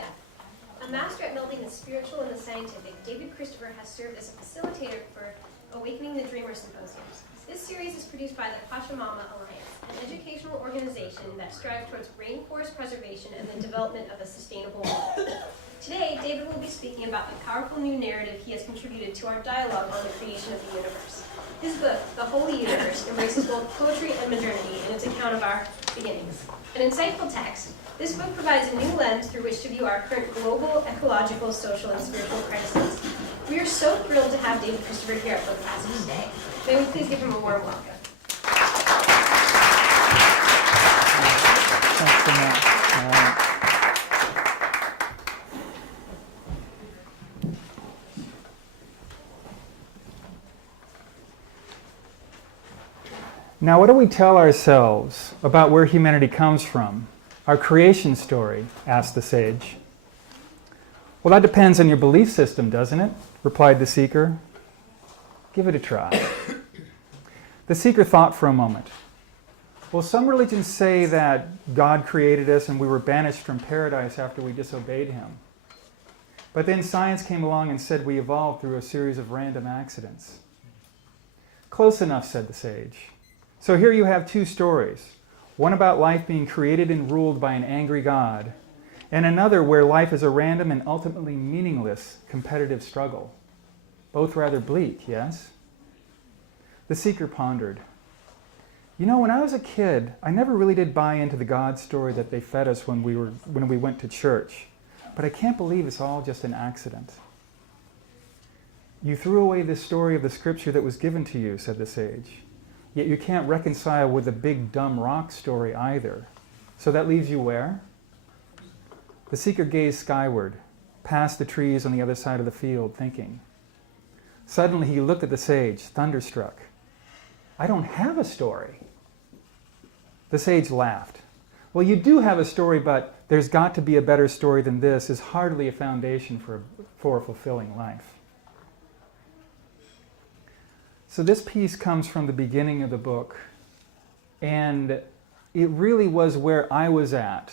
death. A master at melding the spiritual and the scientific, David Christopher has served as a facilitator for Awakening the Dreamer Symposiums. This series is produced by the Pachamama Alliance, an educational organization that strives towards rainforest preservation and the development of a sustainable world. Today, David will be speaking about the powerful new narrative he has contributed to our dialogue on the creation of the universe. His book, The Holy Universe, embraces both poetry and modernity in its account of our beginnings. An insightful text, this book provides a new lens through which to view our current global, ecological, social, and spiritual crises. We are so thrilled to have David Christopher here at Book Passage today. May we please give him a warm welcome. Thanks so much. All right. Now, what do we tell ourselves about where humanity comes from? Our creation story, asked the sage. Well, that depends on your belief system, doesn't it? Replied the seeker. Give it a try. The seeker thought for a moment. Well, some religions say that God created us and we were banished from paradise after we disobeyed him. But then science came along and said we evolved through a series of random accidents. Close enough, said the sage. So here you have two stories. One about life being created and ruled by an angry God, and another where life is a random and ultimately meaningless competitive struggle. Both rather bleak, yes? The seeker pondered. You know, when I was a kid, I never really did buy into the God story that they fed us when we went to church. But I can't believe it's all just an accident. You threw away the story of the scripture that was given to you, said the sage. Yet you can't reconcile with the big dumb rock story either. So that leaves you where? The seeker gazed skyward, past the trees on the other side of the field, thinking. Suddenly he looked at the sage, thunderstruck. I don't have a story. The sage laughed. Well, you do have a story, but there's got to be a better story than this is hardly a foundation for a fulfilling life. So this piece comes from the beginning of the book, and it really was where I was at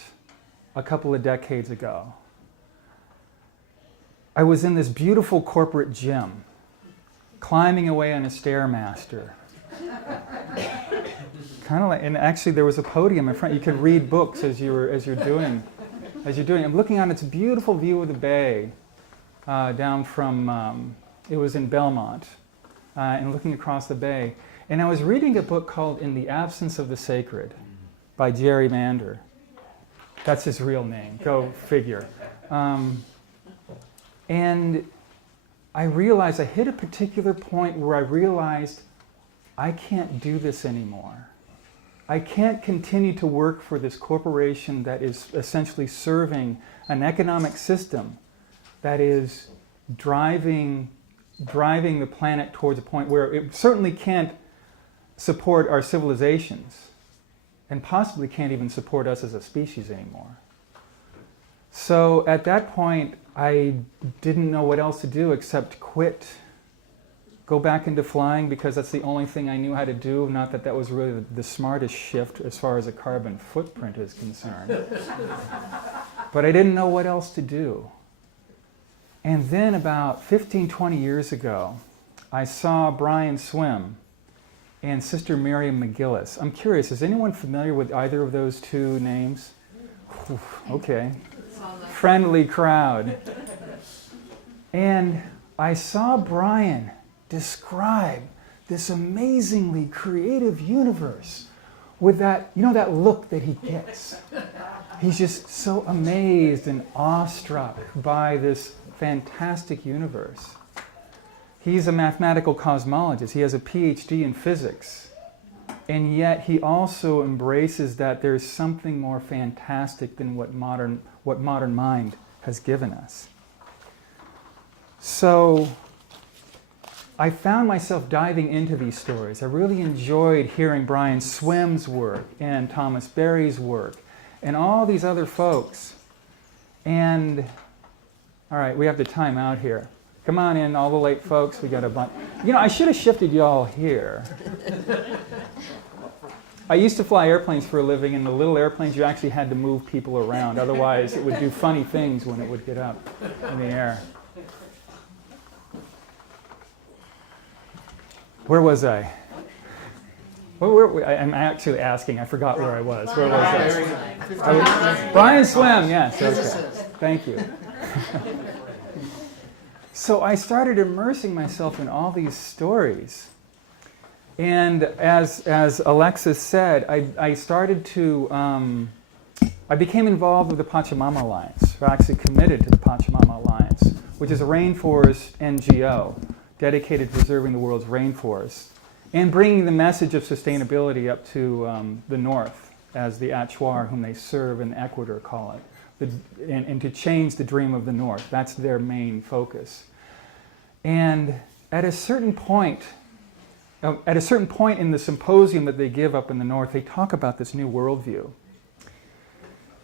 a couple of decades ago. I was in this beautiful corporate gym, climbing away on a Stairmaster. Kind of like, and actually there was a podium in front. You could read books as you're doing. I'm looking on its beautiful view of the bay, down from it was in Belmont. And looking across the bay. And I was reading a book called In the Absence of the Sacred by Jerry Mander. That's his real name, go figure. And I realized, I hit a particular point where I realized I can't do this anymore. I can't continue to work for this corporation that is essentially serving an economic system that is driving the planet towards a point where it certainly can't support our civilizations and possibly can't even support us as a species anymore. So at that point, I didn't know what else to do except quit, go back into flying because that's the only thing I knew how to do. Not that that was really the smartest shift as far as a carbon footprint is concerned. But I didn't know what else to do. And then about 15, 20 years ago, I saw Brian Swim and Sister Miriam McGillis. I'm curious, is anyone familiar with either of those two names? Okay. Friendly crowd. And I saw Brian describe this amazingly creative universe with that, that look that he gets. He's just so amazed and awestruck by this fantastic universe. He's a mathematical cosmologist. He has a PhD in physics. And yet he also embraces that there's something more fantastic than what modern mind has given us. So I found myself diving into these stories. I really enjoyed hearing Brian Swim's work and Thomas Berry's work and all these other folks. And all right, we have to time out here. Come on in, all the late folks. We got a bunch. I should have shifted y'all here. I used to fly airplanes for a living, and the little airplanes, you actually had to move people around. Otherwise, it would do funny things when it would get up in the air. Where was I? I'm actually asking. I forgot where I was. Where was I? Brian Swim, yes. Okay. Thank you. So I started immersing myself in all these stories. And as Alexis said, I started to, I became involved with the Pachamama Alliance. I actually committed to the Pachamama Alliance, which is a rainforest NGO dedicated to preserving the world's rainforests and bringing the message of sustainability up to the north, as the Achuar, whom they serve in Ecuador, call it, and to change the dream of the north. That's their main focus. And at a certain point in the symposium that they give up in the north, they talk about this new worldview.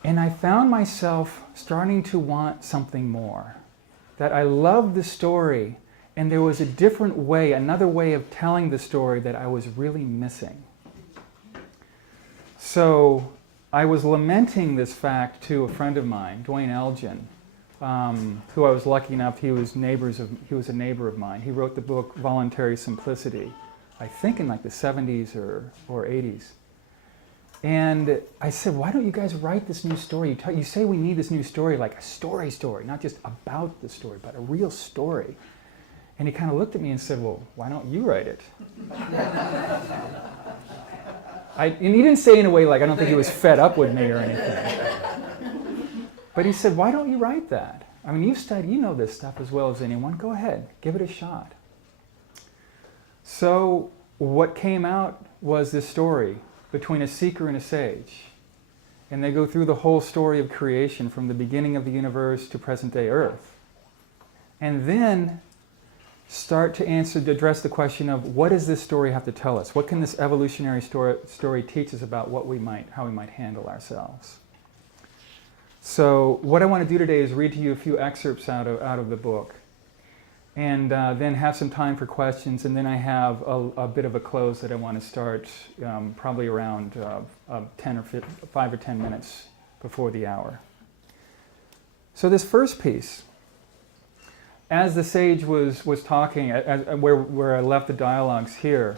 And I found myself starting to want something more. That I loved the story, and there was a different way, another way of telling the story that I was really missing. So I was lamenting this fact to a friend of mine, Dwayne Elgin, who I was lucky enough, he was a neighbor of mine. He wrote the book Voluntary Simplicity, I think in like the 70s or 80s. And I said, why don't you guys write this new story? You say we need this new story, like a story, not just about the story, but a real story. And he kind of looked at me and said, well, why don't you write it? And he didn't say in a way like, I don't think he was fed up with me or anything. But he said, why don't you write that? I mean, you've studied, you know this stuff as well as anyone. Go ahead, give it a shot. So what came out was this story between a seeker and a sage. And they go through the whole story of creation from the beginning of the universe to present-day Earth. And then start to address the question of what does this story have to tell us? What can this evolutionary story teach us about how we might handle ourselves? So what I want to do today is read to you a few excerpts out of the book, and then have some time for questions, and then I have a bit of a close that I want to start probably around 5 or 10 minutes before the hour. So this first piece, as the sage was talking, where I left the dialogues here,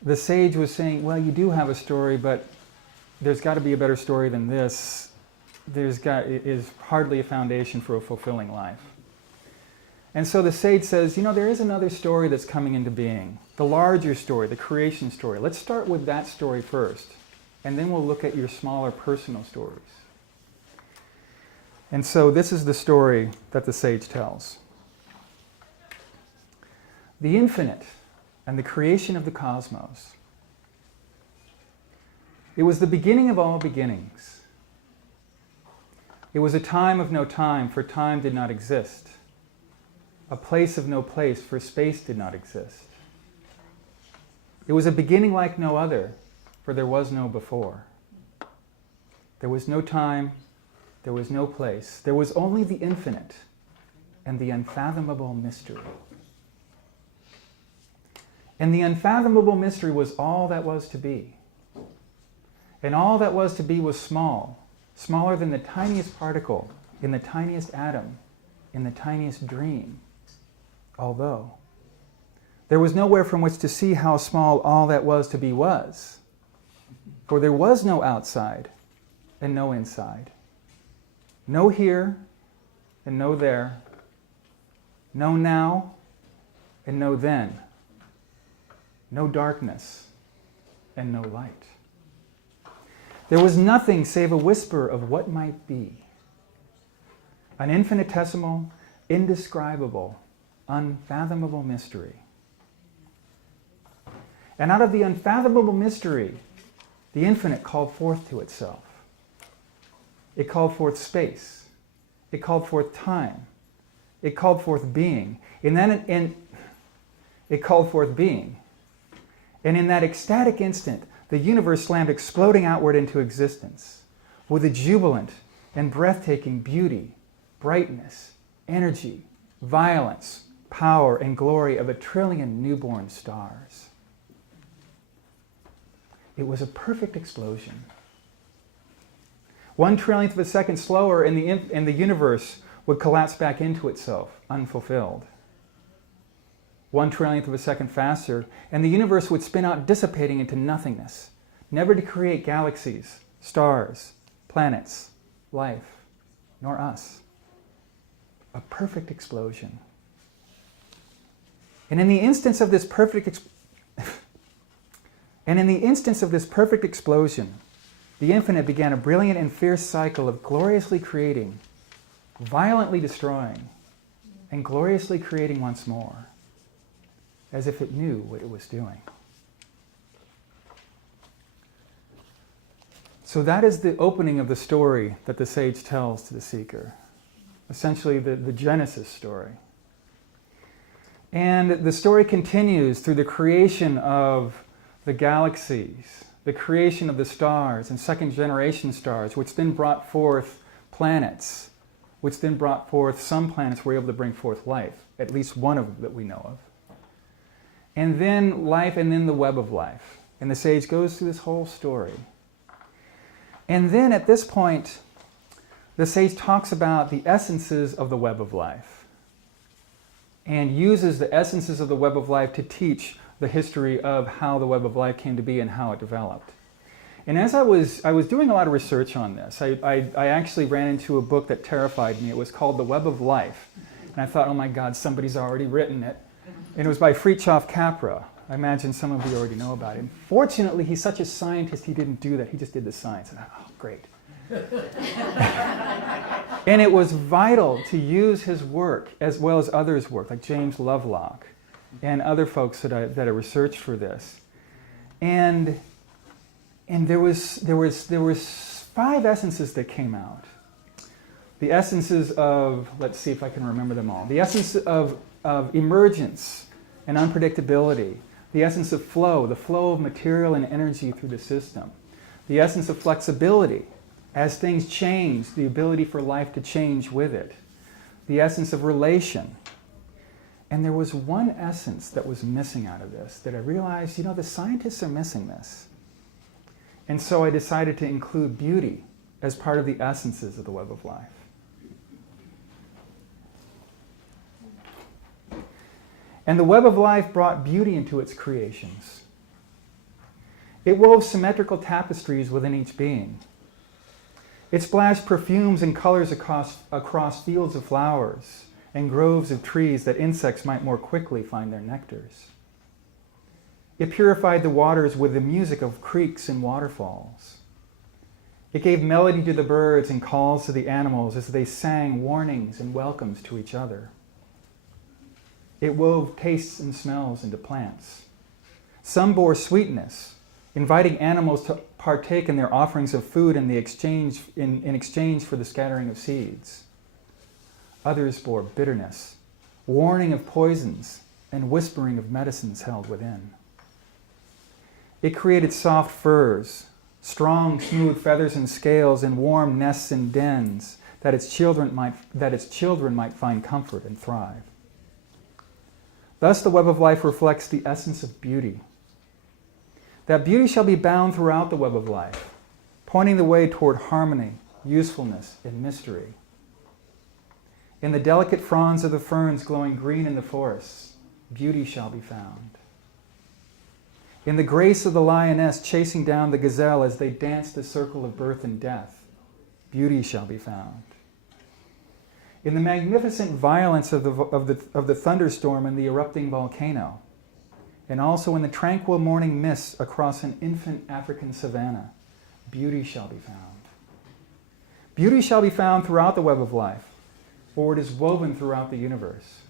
the sage was saying, well, you do have a story, but there's got to be a better story than this. It is hardly a foundation for a fulfilling life. And so the sage says, there is another story that's coming into being, the larger story, the creation story. Let's start with that story first, and then we'll look at your smaller personal stories. And so this is the story that the sage tells. The infinite and the creation of the cosmos. It was the beginning of all beginnings. It was a time of no time, for time did not exist. A place of no place, for space did not exist. It was a beginning like no other, for there was no before. There was no time, there was no place. There was only the infinite and the unfathomable mystery. And the unfathomable mystery was all that was to be. And all that was to be was small, smaller than the tiniest particle, in the tiniest atom, in the tiniest dream. Although there was nowhere from which to see how small all that was to be was. For there was no outside and no inside. No here and no there. No now and no then. No darkness and no light. There was nothing save a whisper of what might be. An infinitesimal, indescribable, unfathomable mystery. And out of the unfathomable mystery, the infinite called forth to itself. It called forth space. It called forth time. It called forth being. It called forth being. And in that ecstatic instant, the universe slammed exploding outward into existence with a jubilant and breathtaking beauty, brightness, energy, violence, power, and glory of 1 trillion newborn stars. It was a perfect explosion. 1/trillionth of a second slower and the universe would collapse back into itself, unfulfilled. 1/trillionth of a second faster, and the universe would spin out, dissipating into nothingness, never to create galaxies, stars, planets, life, nor us. A perfect explosion. And in the instance of this perfect explosion, the infinite began a brilliant and fierce cycle of gloriously creating, violently destroying, and gloriously creating once more, as if it knew what it was doing. So that is the opening of the story that the sage tells to the seeker. Essentially the Genesis story. And the story continues through the creation of the galaxies, the creation of the stars and second generation stars, which then brought forth planets, which then brought forth, some planets were able to bring forth life, at least one of them that we know of. And then life, and then the web of life. And the sage goes through this whole story. And then at this point, the sage talks about the essences of the web of life and uses the essences of the web of life to teach the history of how the web of life came to be and how it developed. And as I was doing a lot of research on this, I actually ran into a book that terrified me. It was called The Web of Life. And I thought, oh my God, somebody's already written it. And it was by Fritjof Capra. I imagine some of you already know about him. Fortunately, he's such a scientist, he didn't do that. He just did the science. And oh, great. And it was vital to use his work as well as others' work, like James Lovelock and other folks that I researched for this. And there was 5 essences that came out. The essences of, let's see if I can remember them all. The essence of emergence and unpredictability. The essence of flow, the flow of material and energy through the system. The essence of flexibility. As things change, the ability for life to change with it. The essence of relation. And there was one essence that was missing out of this that I realized, the scientists are missing this. And so I decided to include beauty as part of the essences of the web of life. And the web of life brought beauty into its creations. It wove symmetrical tapestries within each being. It splashed perfumes and colors across fields of flowers and groves of trees that insects might more quickly find their nectars. It purified the waters with the music of creeks and waterfalls. It gave melody to the birds and calls to the animals as they sang warnings and welcomes to each other. It wove tastes and smells into plants. Some bore sweetness, inviting animals to partake in their offerings of food in exchange for the scattering of seeds. Others bore bitterness, warning of poisons, and whispering of medicines held within. It created soft furs, strong, smooth feathers and scales, and warm nests and dens that its children might find comfort and thrive. Thus the web of life reflects the essence of beauty. That beauty shall be bound throughout the web of life, pointing the way toward harmony, usefulness, and mystery. In the delicate fronds of the ferns glowing green in the forests, beauty shall be found. In the grace of the lioness chasing down the gazelle as they dance the circle of birth and death, beauty shall be found. In the magnificent violence of the thunderstorm and the erupting volcano, and also in the tranquil morning mists across an infant African savanna, beauty shall be found. Beauty shall be found throughout the web of life, for it is woven throughout the universe.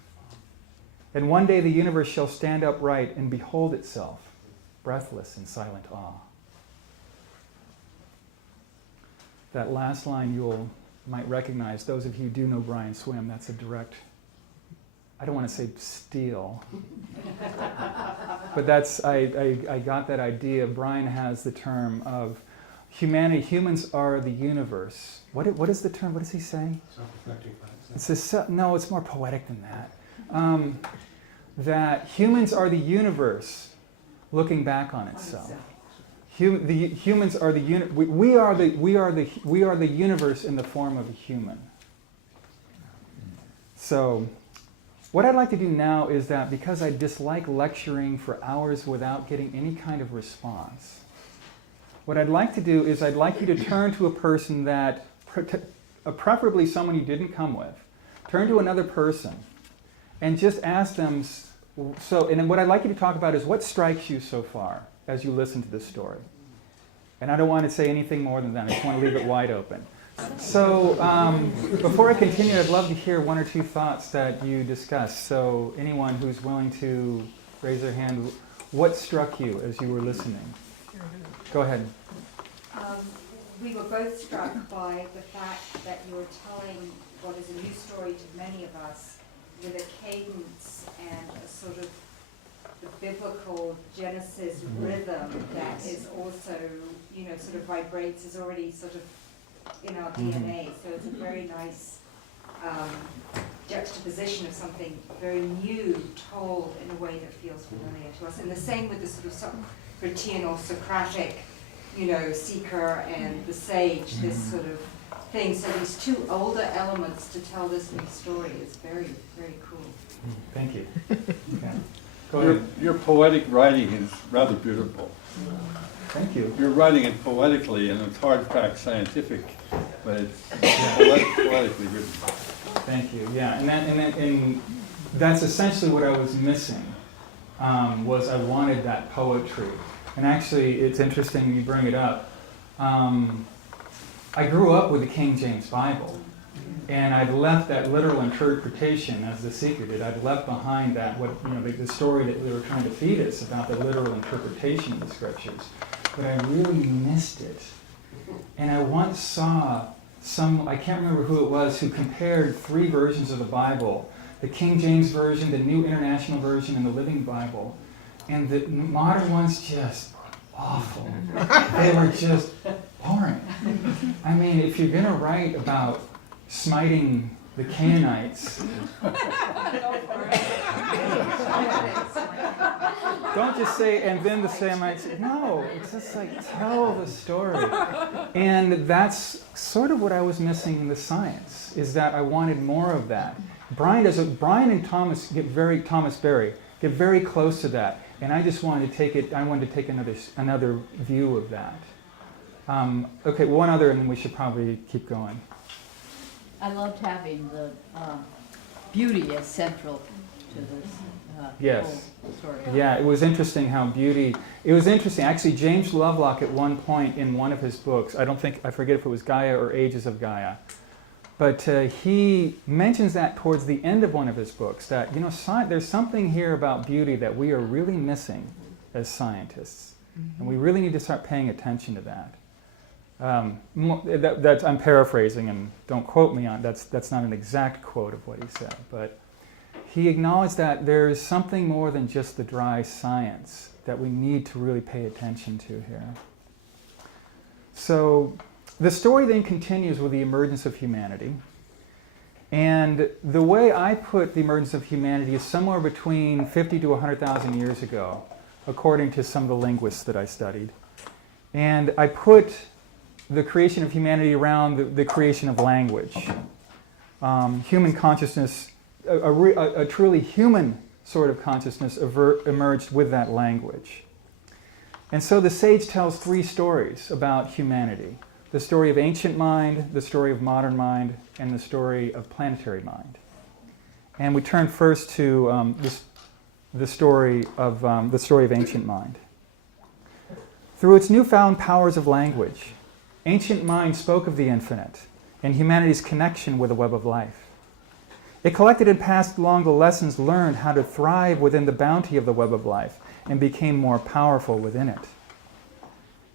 And one day the universe shall stand upright and behold itself, breathless in silent awe. That last line you might recognize. Those of you who do know Brian Swim, that's a direct, I don't want to say steal, but I got that idea. Brian has the term of humanity, humans are the universe. What is the term? What does he say? Self-reflecting. No, it's more poetic than that. That humans are the universe looking back on itself. The humans are the we are the universe in the form of a human. So, what I'd like to do now is that because I dislike lecturing for hours without getting any kind of response, what I'd like to do is I'd like you to turn to a person that, preferably someone you didn't come with, turn to another person and just ask them, and then what I'd like you to talk about is what strikes you so far as you listen to this story. And I don't want to say anything more than that. I just want to leave it wide open. So before I continue, I'd love to hear one or two thoughts that you discussed. So anyone who's willing to raise their hand, what struck you as you were listening? Go ahead. We were both struck by the fact that you were telling what is a new story to many of us with a cadence and a sort of the biblical Genesis rhythm that is also, sort of vibrates, is already sort of in our DNA. So it's a very nice juxtaposition of something very new told in a way that feels familiar to us. And the same with the sort of Socratean or Socratic, seeker and the sage, this sort of thing. So these two older elements to tell this new story is very, very cool. Thank you. Okay. Go ahead. Your poetic writing is rather beautiful. Thank you. You're writing it poetically, and it's hard fact scientific, but it's poetically written. Thank you. Yeah, and that's essentially what I was missing. Was I wanted that poetry, and actually, it's interesting you bring it up. I grew up with the King James Bible, and I'd left that literal interpretation, as the seeker did. I'd left behind that the story that they were trying to feed us about the literal interpretation of the scriptures. But I really missed it. And I once saw I can't remember who it was, who compared three versions of the Bible, the King James Version, the New International Version, and the Living Bible. And the modern ones just awful. They were just boring. I mean, if you're going to write about smiting the Canaanites, don't just say, and then the Semites. No, it's just like, tell the story. And that's sort of what I was missing in the science, is that I wanted more of that. Brian and Thomas Berry get very close to that. And I just wanted to take it, another view of that. Okay, one other, and then we should probably keep going. I loved having the beauty as central to this Yes. whole story. Yeah, it was interesting how beauty... It was interesting. Actually, James Lovelock at one point in one of his books, I forget if it was Gaia or Ages of Gaia, but he mentions that towards the end of one of his books, that, there's something here about beauty that we are really missing as scientists. And we really need to start paying attention to that. I'm paraphrasing, and don't quote me on it. That's not an exact quote of what he said, but he acknowledged that there's something more than just the dry science that we need to really pay attention to here. So the story then continues with the emergence of humanity. And the way I put the emergence of humanity is somewhere between 50 to 100,000 years ago, according to some of the linguists that I studied. And I put the creation of humanity around the creation of language. Human consciousness, a truly human sort of consciousness emerged with that language. And so the sage tells three stories about humanity. The story of ancient mind, the story of modern mind, and the story of planetary mind. And we turn first to the story of ancient mind. Through its newfound powers of language, ancient mind spoke of the infinite and humanity's connection with the web of life. It collected and passed along the lessons learned how to thrive within the bounty of the web of life and became more powerful within it.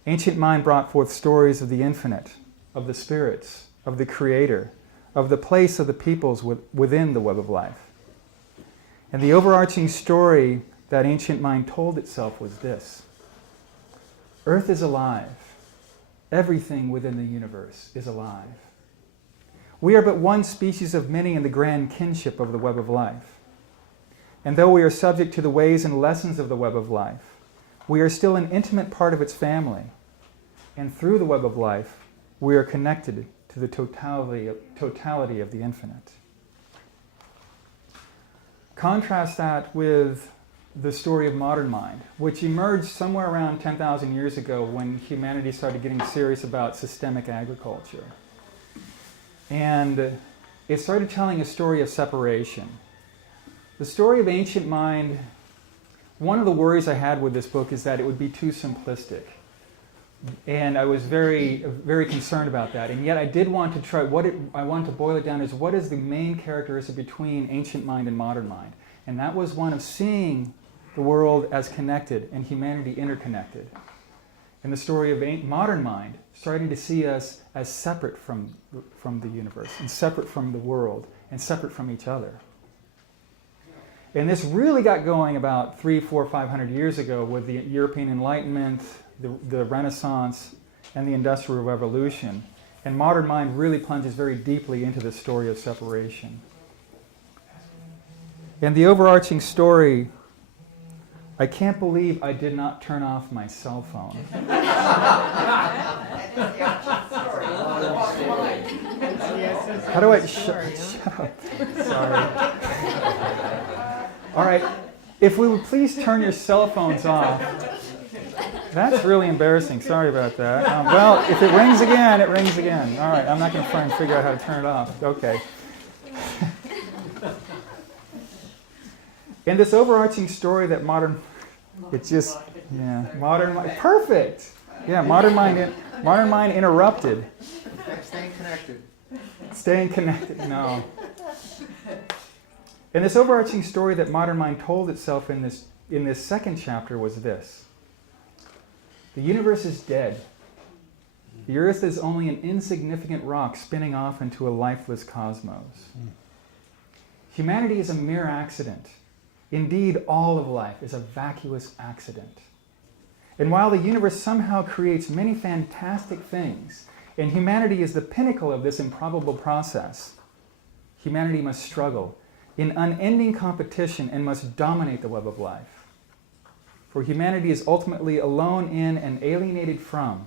Ancient mind brought forth stories of the infinite, of the spirits, of the Creator, of the place of the peoples within the web of life. And the overarching story that ancient mind told itself was this: Earth is alive. Everything within the universe is alive. We are but one species of many in the grand kinship of the web of life. And though we are subject to the ways and lessons of the web of life, We are still an intimate part of its family. And through the web of life, we are connected to the totality of the infinite. Contrast that with the story of modern mind, which emerged somewhere around 10,000 years ago when humanity started getting serious about systemic agriculture. And it started telling a story of separation. The story of ancient mind, one of the worries I had with this book is that it would be too simplistic. And I was very, very concerned about that. And yet I did want to try, I wanted to boil it down as what is the main characteristic between ancient mind and modern mind? And that was one of seeing the world as connected and humanity interconnected. And the story of modern mind, starting to see us as separate from the universe, and separate from the world, and separate from each other. And this really got going about 300, 400, 500 years ago with the European Enlightenment, the Renaissance, and the Industrial Revolution. And modern mind really plunges very deeply into the story of separation. And the overarching story, I can't believe I did not turn off my cell phone. How do I shut up? Sorry. All right, if we would please turn your cell phones off. That's really embarrassing. Sorry about that. Well, if it rings again, it rings again. All right, I'm not going to try and figure out how to turn it off. Okay. And this overarching story that modern mind, perfect. Yeah, modern mind interrupted. Staying connected, no. And this overarching story that modern mind told itself in this second chapter was this. The universe is dead. The earth is only an insignificant rock spinning off into a lifeless cosmos. Humanity is a mere accident. Indeed, all of life is a vacuous accident. And while the universe somehow creates many fantastic things, and humanity is the pinnacle of this improbable process, humanity must struggle in unending competition and must dominate the web of life. For humanity is ultimately alone in and alienated from,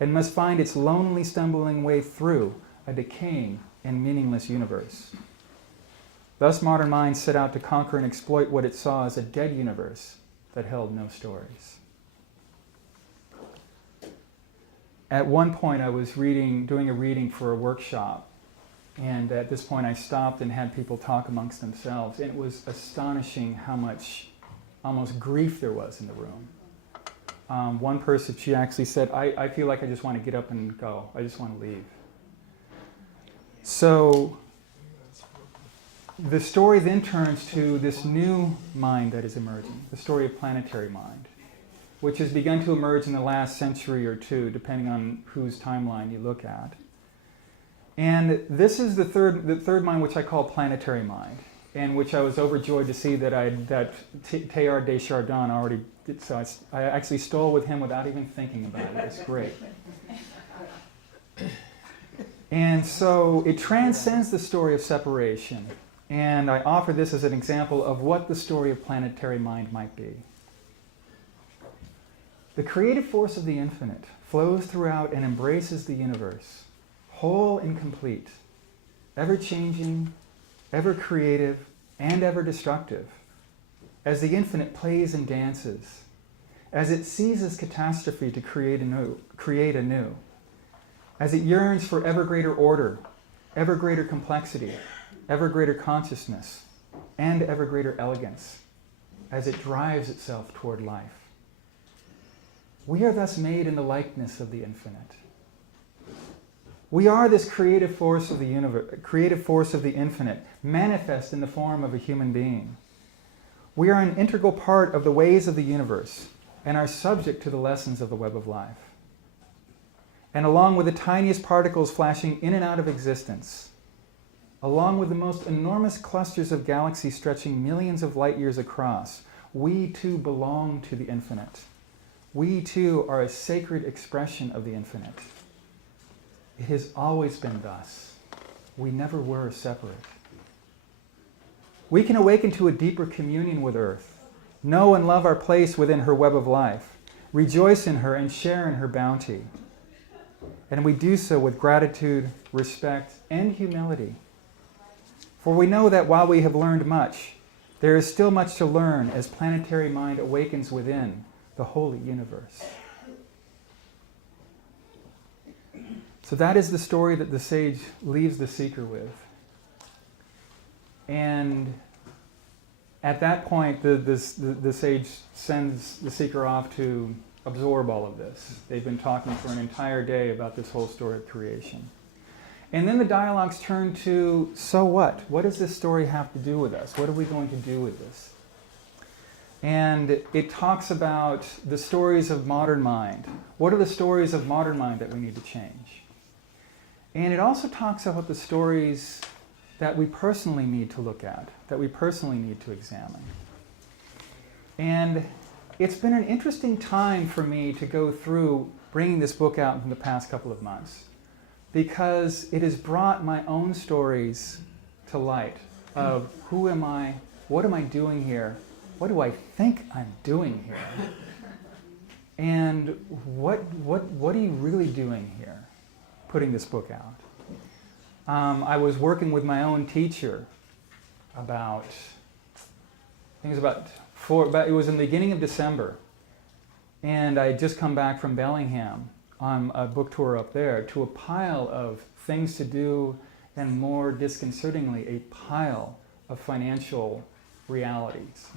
and must find its lonely stumbling way through a decaying and meaningless universe. Thus, modern minds set out to conquer and exploit what it saw as a dead universe that held no stories. At one point, I was doing a reading for a workshop, and at this point, I stopped and had people talk amongst themselves. And it was astonishing how much almost grief there was in the room. One person, she actually said, I feel like I just want to get up and go. I just want to leave. So the story then turns to this new mind that is emerging, the story of planetary mind, which has begun to emerge in the last century or two, depending on whose timeline you look at. And this is the third mind, which I call planetary mind, and which I was overjoyed to see that Teilhard de Chardin already did. So I actually stole with him without even thinking about it. It's great. And so it transcends the story of separation. And I offer this as an example of what the story of planetary mind might be. The creative force of the infinite flows throughout and embraces the universe, whole and complete, ever-changing, ever-creative, and ever-destructive, as the infinite plays and dances, as it seizes catastrophe to create anew, as it yearns for ever greater order, ever greater complexity, ever greater consciousness, and ever greater elegance, as it drives itself toward life. We are thus made in the likeness of the infinite. We are this creative force of the universe, creative force of the infinite, manifest in the form of a human being. We are an integral part of the ways of the universe and are subject to the lessons of the web of life. And along with the tiniest particles flashing in and out of existence, along with the most enormous clusters of galaxies stretching millions of light years across, we too belong to the infinite. We too are a sacred expression of the infinite. It has always been thus. We never were separate. We can awaken to a deeper communion with Earth know and love our place within her web of life, rejoice in her and share in her bounty. And we do so with gratitude, respect, and humility. For we know that while we have learned much, there is still much to learn as planetary mind awakens within the holy universe. So that is the story that the sage leaves the seeker with. And at that point, the sage sends the seeker off to absorb all of this. They've been talking for an entire day about this whole story of creation. And then the dialogues turn to, so what? What does this story have to do with us? What are we going to do with this? And it talks about the stories of modern mind. What are the stories of modern mind that we need to change? And it also talks about the stories that we personally need to look at, that we personally need to examine. And it's been an interesting time for me to go through bringing this book out in the past couple of months, because it has brought my own stories to light of who am I, what am I doing here, what do I think I'm doing here, and what are you really doing here, putting this book out. I was working with my own teacher about, I think it was it was in the beginning of December, and I had just come back from Bellingham on a book tour up there to a pile of things to do, and more disconcertingly, a pile of financial realities.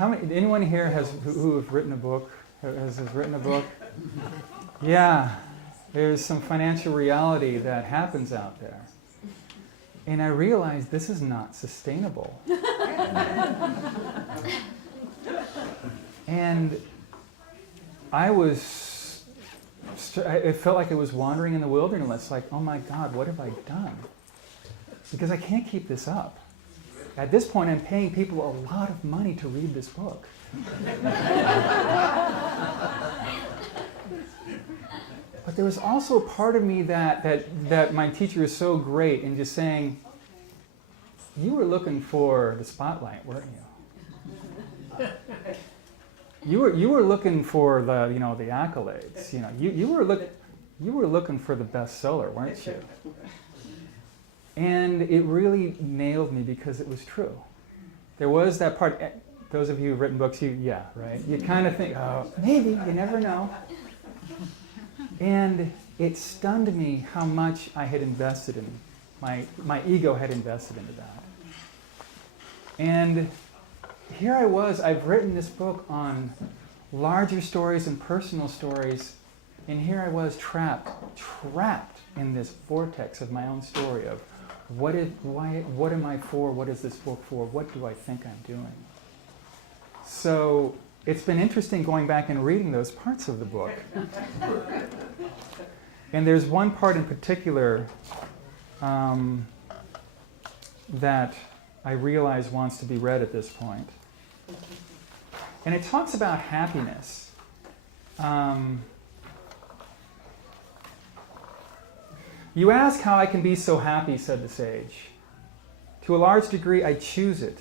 Anyone here who have written a book, has written a book? Yeah, there's some financial reality that happens out there. And I realized this is not sustainable. And it felt like I was wandering in the wilderness, like, oh my God, what have I done? Because I can't keep this up. At this point, I'm paying people a lot of money to read this book. But there was also a part of me that my teacher is so great in just saying, you were looking for the spotlight, weren't you? You were looking for the accolades. You were looking for the bestseller, weren't you? And it really nailed me because it was true. There was that part. Those of you who've written books, right? You kind of think, oh, maybe, you never know. And it stunned me how much I had invested in, my ego had invested into that. And here I was, I've written this book on larger stories and personal stories, and here I was trapped in this vortex of my own story of what am I for, what is this book for, what do I think I'm doing? So it's been interesting going back and reading those parts of the book. And there's one part in particular that I realize wants to be read at this point. And it talks about happiness. You ask how I can be so happy, said the sage. To a large degree, I choose it.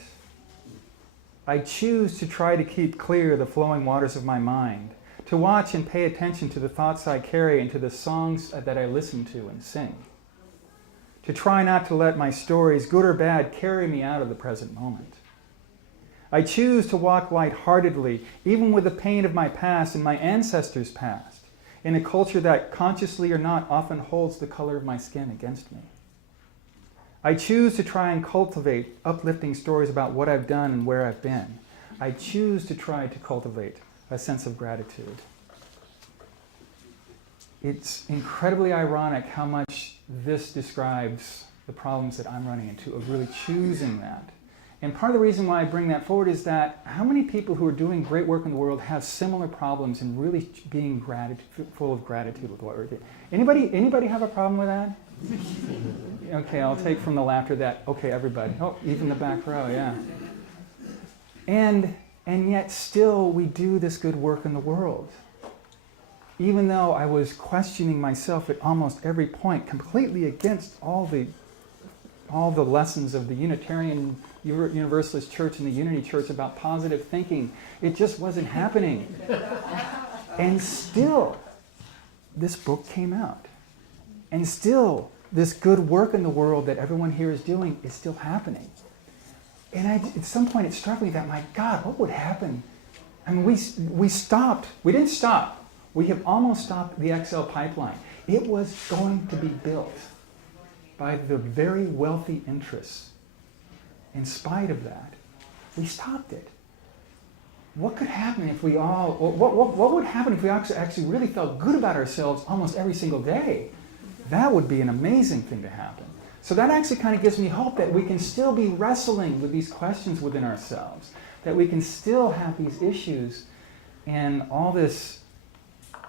I choose to try to keep clear the flowing waters of my mind, to watch and pay attention to the thoughts I carry and to the songs that I listen to and sing, to try not to let my stories, good or bad, carry me out of the present moment. I choose to walk lightheartedly, even with the pain of my past and my ancestors' past, in a culture that, consciously or not, often holds the color of my skin against me. I choose to try and cultivate uplifting stories about what I've done and where I've been. I choose to try to cultivate a sense of gratitude. It's incredibly ironic how much this describes the problems that I'm running into, of really choosing that. And part of the reason why I bring that forward is that how many people who are doing great work in the world have similar problems in really being full of gratitude with what we're doing? Anybody have a problem with that? Okay, I'll take from the laughter that, okay, everybody. Oh, even the back row, yeah. And yet still we do this good work in the world. Even though I was questioning myself at almost every point, completely against all the all the lessons of the Unitarian Universalist Church and the Unity Church about positive thinking. It just wasn't happening. And still, this book came out. And still, this good work in the world that everyone here is doing is still happening. And at some point it struck me that, my God, what would happen? I mean, we stopped. We didn't stop. We have almost stopped the XL pipeline. It was going to be built by the very wealthy interests. In spite of that, we stopped it. What could happen if we all, what would happen if we actually really felt good about ourselves almost every single day? That would be an amazing thing to happen. So that actually kind of gives me hope that we can still be wrestling with these questions within ourselves, that we can still have these issues and all this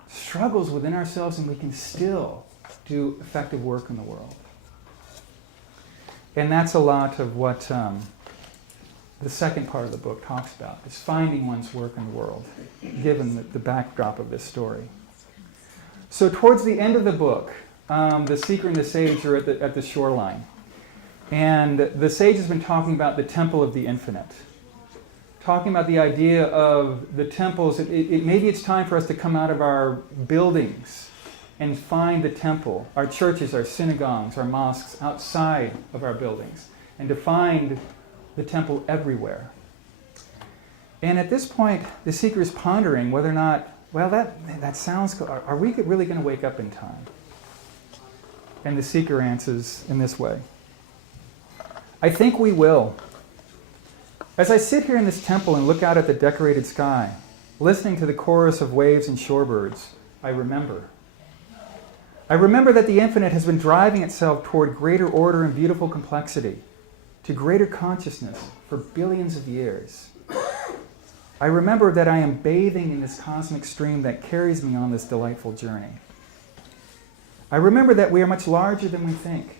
struggles within ourselves, and we can still do effective work in the world. And that's a lot of what the second part of the book talks about, is finding one's work in the world, given the backdrop of this story. So towards the end of the book, the seeker and the sage are at the shoreline. And the sage has been talking about the temple of the infinite. Talking about the idea of the temples. Maybe it's time for us to come out of our buildings and find the temple, our churches, our synagogues, our mosques outside of our buildings, and to find the temple everywhere. And at this point, the seeker is pondering whether or not, well, that sounds good. Are we really going to wake up in time? And the seeker answers in this way. I think we will. As I sit here in this temple and look out at the decorated sky, listening to the chorus of waves and shorebirds, I remember. I remember that the infinite has been driving itself toward greater order and beautiful complexity, to greater consciousness for billions of years. I remember that I am bathing in this cosmic stream that carries me on this delightful journey. I remember that we are much larger than we think.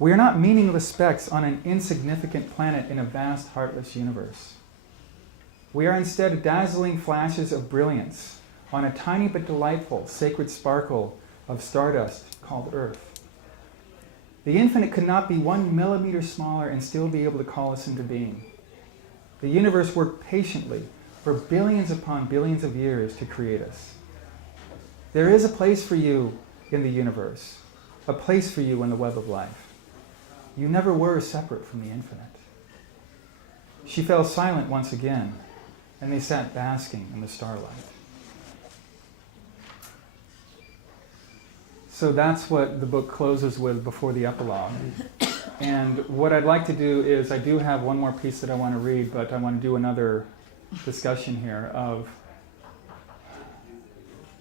We are not meaningless specks on an insignificant planet in a vast, heartless universe. We are instead dazzling flashes of brilliance on a tiny but delightful, sacred sparkle of stardust called Earth. The infinite could not be 1 millimeter smaller and still be able to call us into being. The universe worked patiently for billions upon billions of years to create us. There is a place for you in the universe, a place for you in the web of life. You never were separate from the infinite. She fell silent once again, and they sat basking in the starlight. So that's what the book closes with before the epilogue. And what I'd like to do is, I do have one more piece that I want to read, but I want to do another discussion here of,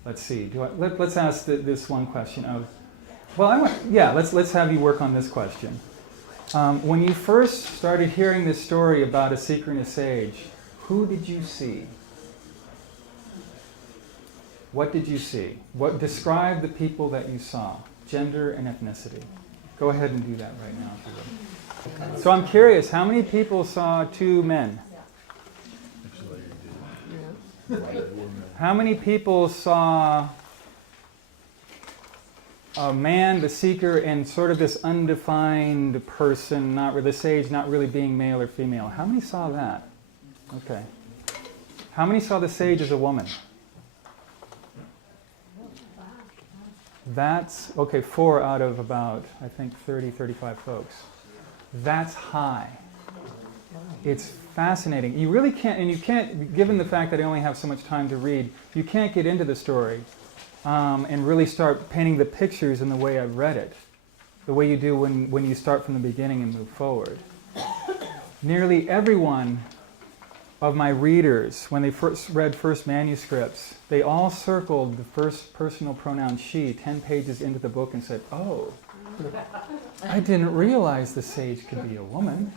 let's see, let's ask this one question of, well, let's have you work on this question. When you first started hearing this story about a seeker and a sage, who did you see? What did you see? Describe the people that you saw, gender and ethnicity. Go ahead and do that right now, if you will. So I'm curious, how many people saw 2 men? How many people saw a man, the seeker, and sort of this undefined person, the sage, not really being male or female? How many saw that? Okay. How many saw the sage as a woman? That's, 4 out of about, I think, 30, 35 folks. That's high. It's fascinating. You really can't, and you can't, given the fact that I only have so much time to read, you can't get into the story and really start painting the pictures in the way I've read it, the way you do when you start from the beginning and move forward. Nearly everyone of my readers, when they first read first manuscripts, they all circled the first personal pronoun she 10 pages into the book and said, oh, I didn't realize the sage could be a woman,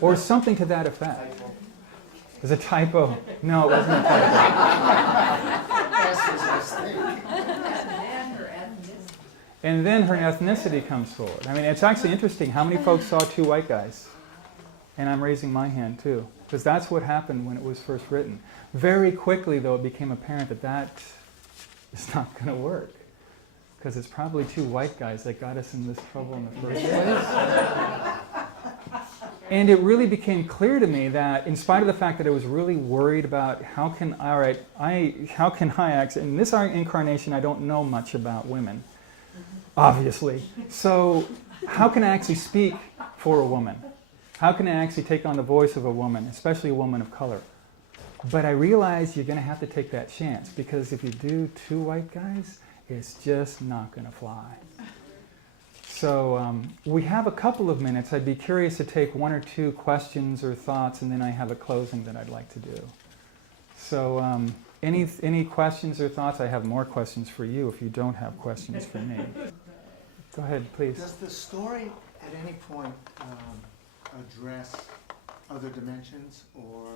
or something to that effect. It was a typo. No, it wasn't a typo. And then her ethnicity comes forward. I mean, it's actually interesting. How many folks saw 2 white guys? And I'm raising my hand too, because that's what happened when it was first written. Very quickly, though, it became apparent that is not going to work. because it's probably two white guys that got us in this trouble in the first place. And it really became clear to me that, in spite of the fact that I was really worried about how can I actually, in this incarnation I don't know much about women, obviously. So how can I actually speak for a woman? How can I actually take on the voice of a woman, especially a woman of color? But I realized you're going to have to take that chance, because if you do two white guys, it's just not going to fly. So we have a couple of minutes. I'd be curious to take one or two questions or thoughts, and then I have a closing that I'd like to do. So any questions or thoughts? I have more questions for you if you don't have questions for me. Go ahead, please. Does the story at any point address other dimensions or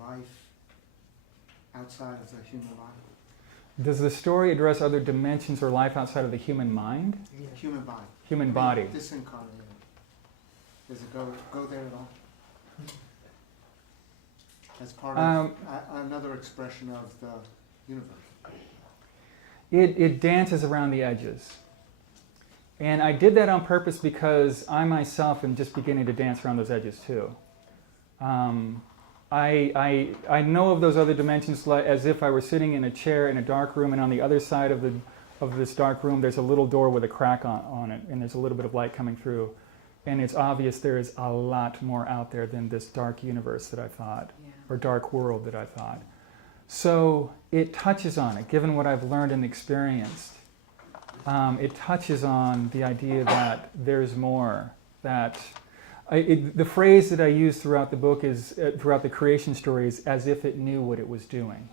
life outside of the human body? Does the story address other dimensions or life outside of the human mind? Human body. Human body. Disincarnated. Does it go there at all? As part of another expression of the universe? It dances around the edges. And I did that on purpose because I myself am just beginning to dance around those edges too. I know of those other dimensions as if I were sitting in a chair in a dark room, and on the other side of this dark room there's a little door with a crack on it, and there's a little bit of light coming through. And it's obvious there is a lot more out there than this dark universe that I thought, or dark world that I thought. So it touches on it, given what I've learned and experienced. It touches on the idea that there's more, that the phrase that I use throughout the book is, throughout the creation story, is as if it knew what it was doing.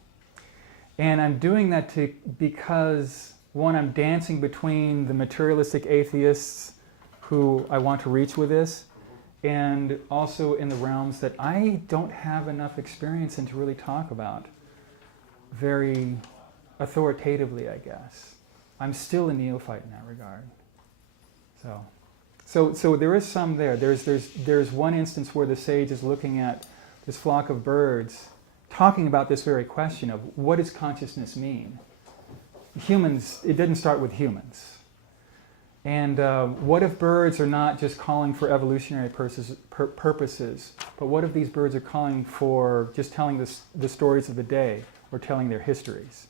And I'm doing that because, one, I'm dancing between the materialistic atheists who I want to reach with this, and also in the realms that I don't have enough experience in to really talk about very authoritatively, I guess. I'm still a neophyte in that regard. So there is some there. There's one instance where the sage is looking at this flock of birds, talking about this very question of what does consciousness mean? Humans, it didn't start with humans. And what if birds are not just calling for evolutionary purposes, but what if these birds are calling for just telling the stories of the day, or telling their histories?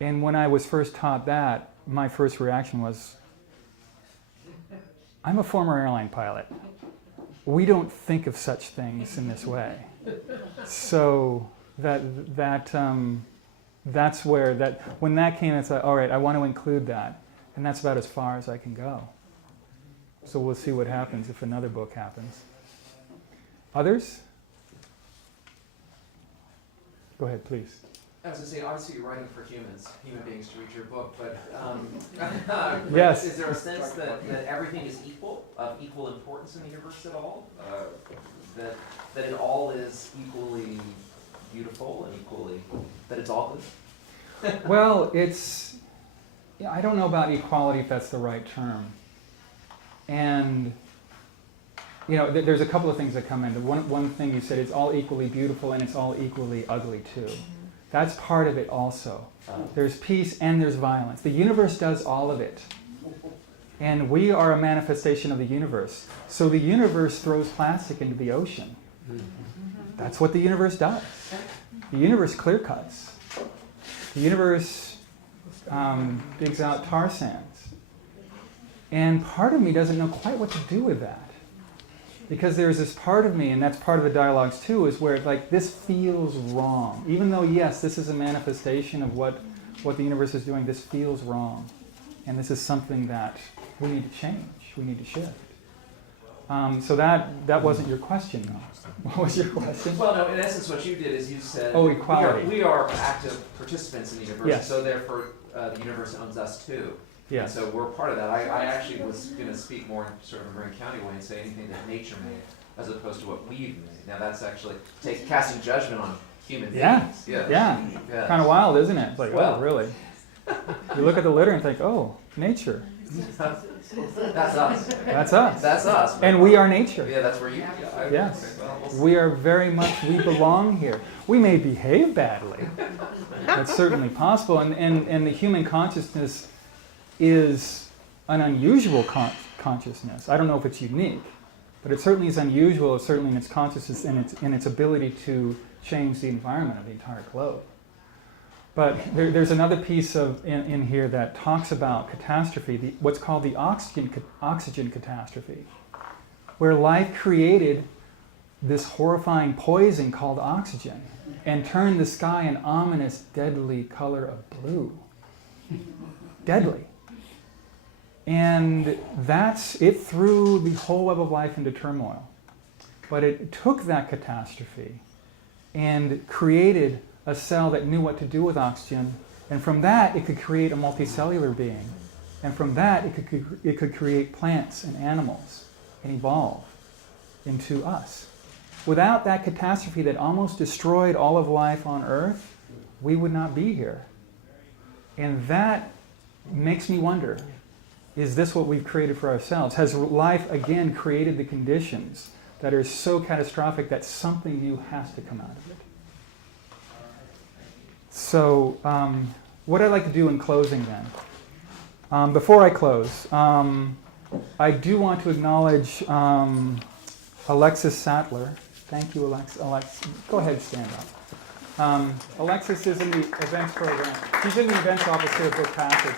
And when I was first taught that, my first reaction was, I'm a former airline pilot. We don't think of such things in this way. So that's where when that came, it's like, all right, I want to include that. And that's about as far as I can go. So we'll see what happens if another book happens. Others? Go ahead, please. I was going to say, obviously you're writing for human beings to read your book, but yes. Is there a sense that everything is equal, of equal importance in the universe at all? That it all is equally beautiful and equally, that it's all good? Well, I don't know about equality, if that's the right term. And, there's a couple of things that come into one thing you said, it's all equally beautiful and it's all equally ugly too. That's part of it also. There's peace and there's violence. The universe does all of it. And we are a manifestation of the universe. So the universe throws plastic into the ocean. That's what the universe does. The universe clear cuts. The universe digs out tar sands. And part of me doesn't know quite what to do with that. Because there's this part of me, and that's part of the dialogues too, is where this feels wrong. Even though, yes, this is a manifestation of what the universe is doing, this feels wrong. And this is something that we need to change, we need to shift. So that wasn't your question, though. What was your question? Well, no, in essence what you did is you said, equality. We are active participants in the universe, yes. So therefore the universe owns us too. Yes. And so we're part of that. I actually was going to speak more in sort of a Marin County way and say anything that nature made, as opposed to what we've made. Now that's actually casting judgment on human beings. Yeah. Kind of wild, isn't it? It's like, well, oh, really? You look at the litter and think, oh, nature. That's us. That's us. That's us. And we are nature. Yeah, that's where you. Yes. Well, we are very much, we belong here. We may behave badly. That's certainly possible. And the human consciousness is an unusual consciousness. I don't know if it's unique, but it certainly is unusual, certainly in its consciousness and in its ability to change the environment of the entire globe. But there's another piece in here that talks about catastrophe, what's called the oxygen catastrophe, where life created this horrifying poison called oxygen and turned the sky an ominous, deadly color of blue. Deadly. And it threw the whole web of life into turmoil. But it took that catastrophe and created a cell that knew what to do with oxygen, and from that it could create a multicellular being. And from that it could create plants and animals and evolve into us. Without that catastrophe that almost destroyed all of life on Earth, we would not be here. And that makes me wonder, is this what we've created for ourselves? Has life again created the conditions that are so catastrophic that something new has to come out of it? So, what I'd like to do in closing then, before I close, I do want to acknowledge Alexis Sattler. Thank you, Alexis. Go ahead and stand up. Alexis is in the events program. She's in the events office here at Book Passage.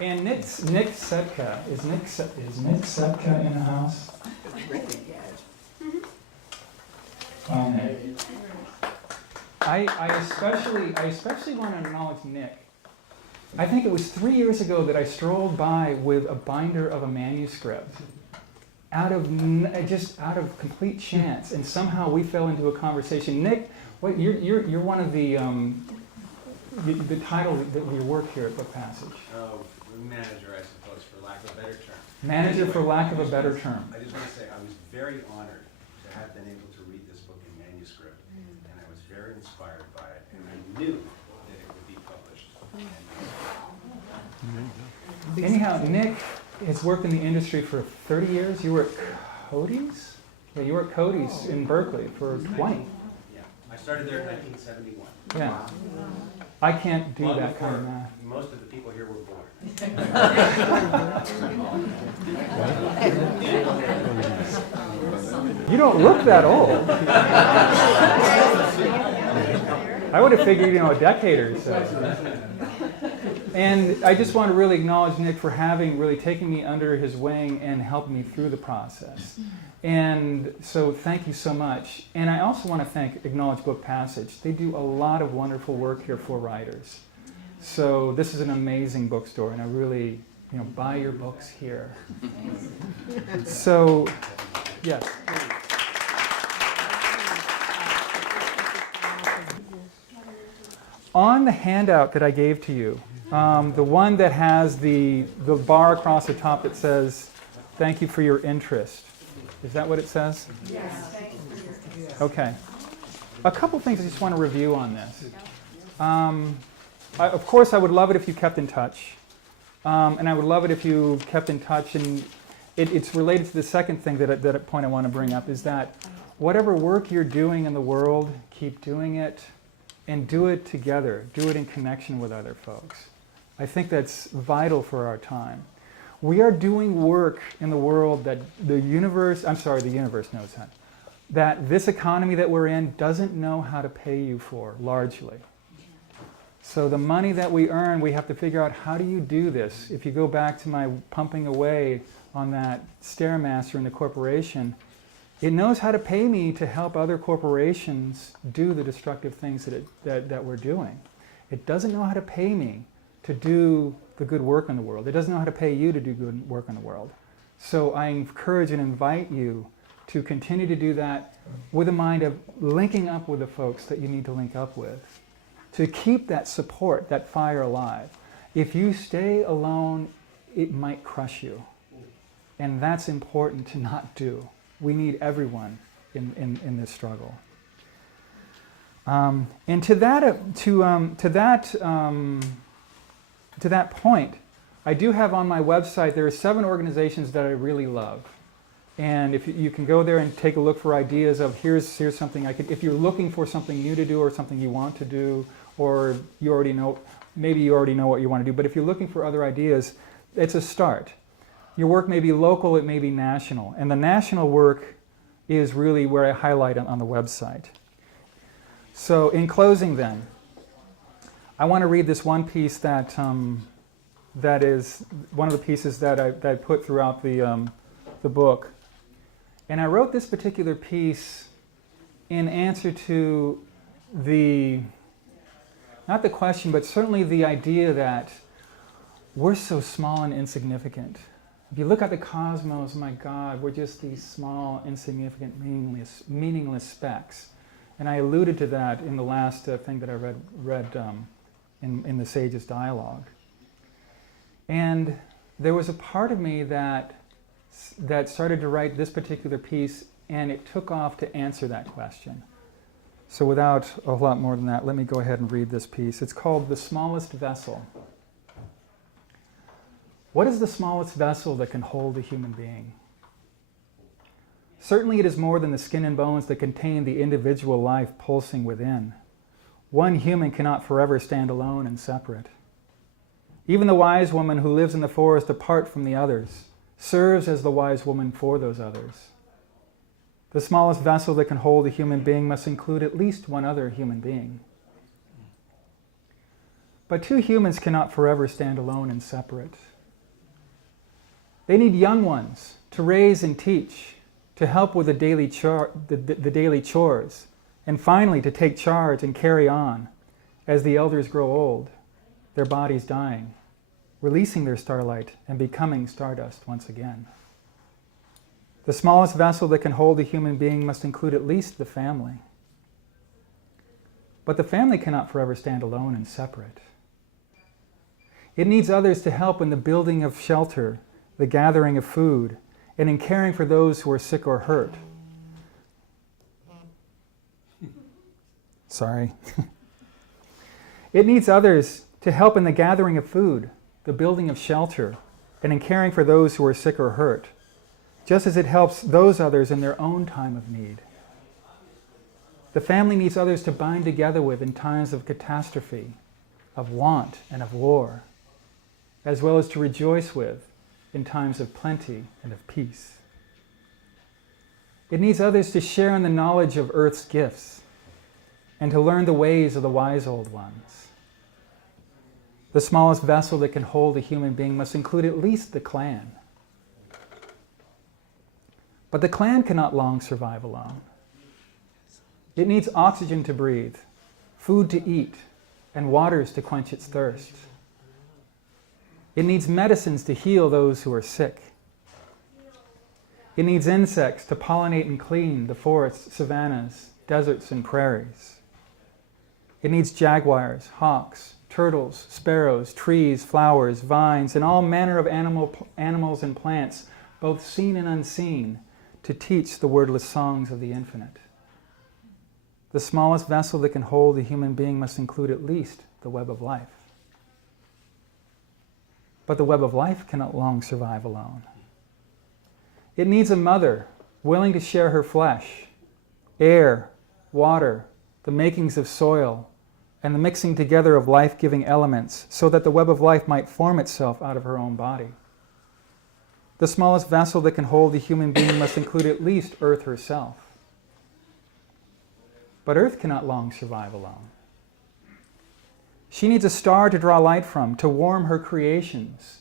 And Nick Sepka. Is Nick Sepka in the house? I especially want to acknowledge Nick. I think it was 3 years ago that I strolled by with a binder of a manuscript, out of complete chance, and somehow we fell into a conversation. Nick, you're one of the title of your work here at Book Passage. Oh, manager, I suppose, for lack of a better term. Manager, for lack of a better term. I just want to say I was very honored to have been able to read this book in manuscript, and I was very inspired by it, and I knew that it would be published. Anyhow, Nick has worked in the industry for 30 years. You were at Cody's? Yeah, you were at Cody's in Berkeley for 20. Yeah, I started there in 1971. Yeah. I can't do Long that kind of before math. most of the people here were born. You don't look that old. I would have figured, a decade or so. And I just want to really acknowledge Nick for having really taken me under his wing and helped me through the process. And so thank you so much. And I also want to acknowledge Book Passage. They do a lot of wonderful work here for writers. So this is an amazing bookstore, and I really, buy your books here. So, yes. On the handout that I gave to you, the one that has the bar across the top that says, "Thank you for your interest." Is that what it says? Yes. Okay. A couple things I just want to review on this. Of course, I would love it if you kept in touch. And I would love it if you kept in touch. And it's related to the second thing that point I want to bring up is that whatever work you're doing in the world, keep doing it and do it together. Do it in connection with other folks. I think that's vital for our time. We are doing work in the world that the universe knows that this economy that we're in doesn't know how to pay you for, largely. So the money that we earn, we have to figure out, how do you do this? If you go back to my pumping away on that Stairmaster in the corporation, it knows how to pay me to help other corporations do the destructive things that we're doing. It doesn't know how to pay me to do the good work in the world. It doesn't know how to pay you to do good work in the world. So I encourage and invite you to continue to do that with a mind of linking up with the folks that you need to link up with, to keep that support, that fire alive. If you stay alone, it might crush you. And that's important to not do. We need everyone in this struggle. And to that point, I do have on my website, there are 7 organizations that I really love. And if you can go there and take a look for ideas of here's something if you're looking for something new to do or something you want to do, or maybe you already know what you want to do, but if you're looking for other ideas, it's a start. Your work may be local, it may be national. And the national work is really where I highlight it on the website. So in closing then, I want to read this one piece that is one of the pieces that I put throughout the book. And I wrote this particular piece in answer to not the question, but certainly the idea that we're so small and insignificant. If you look at the cosmos, my God, we're just these small, insignificant, meaningless specks. And I alluded to that in the last thing that I read in the Sage's dialogue. And there was a part of me that started to write this particular piece, and it took off to answer that question. So without a lot more than that, let me go ahead and read this piece. It's called The Smallest Vessel. What is the smallest vessel that can hold a human being? Certainly it is more than the skin and bones that contain the individual life pulsing within. One human cannot forever stand alone and separate. Even the wise woman who lives in the forest apart from the others serves as the wise woman for those others. The smallest vessel that can hold a human being must include at least one other human being. But two humans cannot forever stand alone and separate. They need young ones to raise and teach, to help with the daily chores, and finally to take charge and carry on as the elders grow old, their bodies dying, releasing their starlight and becoming stardust once again. The smallest vessel that can hold a human being must include at least the family. But the family cannot forever stand alone and separate. It needs others to help in the building of shelter, the gathering of food, and in caring for those who are sick or hurt. Sorry. It needs others to help in the gathering of food, the building of shelter, and in caring for those who are sick or hurt, just as it helps those others in their own time of need. The family needs others to bind together with in times of catastrophe, of want, and of war, as well as to rejoice with in times of plenty and of peace. It needs others to share in the knowledge of earth's gifts and to learn the ways of the wise old ones. The smallest vessel that can hold a human being must include at least the clan. But the clan cannot long survive alone. It needs oxygen to breathe, food to eat, and waters to quench its thirst. It needs medicines to heal those who are sick. It needs insects to pollinate and clean the forests, savannas, deserts, and prairies. It needs jaguars, hawks, turtles, sparrows, trees, flowers, vines, and all manner of animals and plants, both seen and unseen, to teach the wordless songs of the infinite. The smallest vessel that can hold a human being must include at least the web of life. But the web of life cannot long survive alone. It needs a mother willing to share her flesh, air, water, the makings of soil, and the mixing together of life-giving elements so that the web of life might form itself out of her own body. The smallest vessel that can hold a human being must include at least Earth herself. But Earth cannot long survive alone. She needs a star to draw light from, to warm her creations,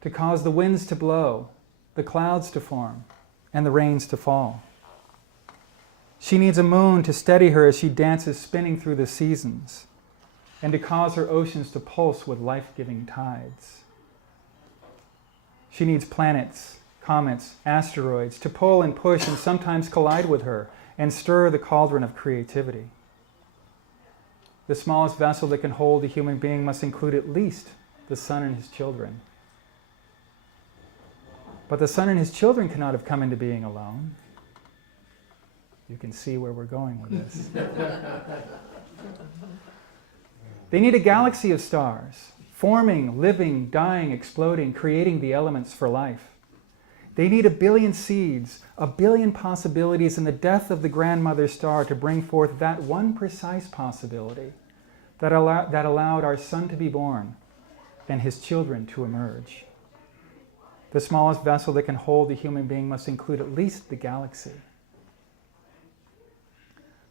to cause the winds to blow, the clouds to form, and the rains to fall. She needs a moon to steady her as she dances spinning through the seasons, and to cause her oceans to pulse with life-giving tides. She needs planets, comets, asteroids to pull and push and sometimes collide with her and stir the cauldron of creativity. The smallest vessel that can hold a human being must include at least the sun and his children. But the sun and his children cannot have come into being alone. You can see where we're going with this. They need a galaxy of stars, forming, living, dying, exploding, creating the elements for life. They need 1 billion seeds, 1 billion possibilities in the death of the grandmother star to bring forth that one precise possibility that allowed our son to be born and his children to emerge. The smallest vessel that can hold the human being must include at least the galaxy.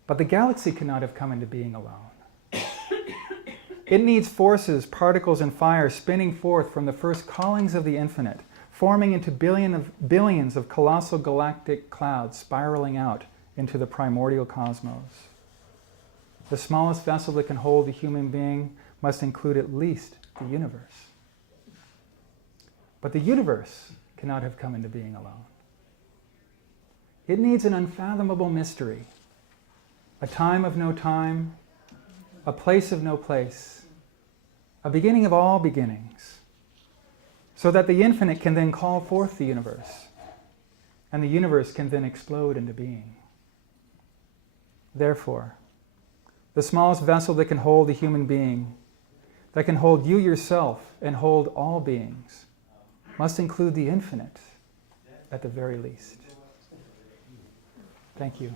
But the galaxy cannot have come into being alone. It needs forces, particles, and fire spinning forth from the first callings of the infinite, forming into billions of colossal galactic clouds spiraling out into the primordial cosmos. The smallest vessel that can hold the human being must include at least the universe. But the universe cannot have come into being alone. It needs an unfathomable mystery, a time of no time, a place of no place, a beginning of all beginnings, so that the infinite can then call forth the universe, and the universe can then explode into being. Therefore, the smallest vessel that can hold the human being, that can hold you yourself and hold all beings, must include the infinite at the very least. Thank you.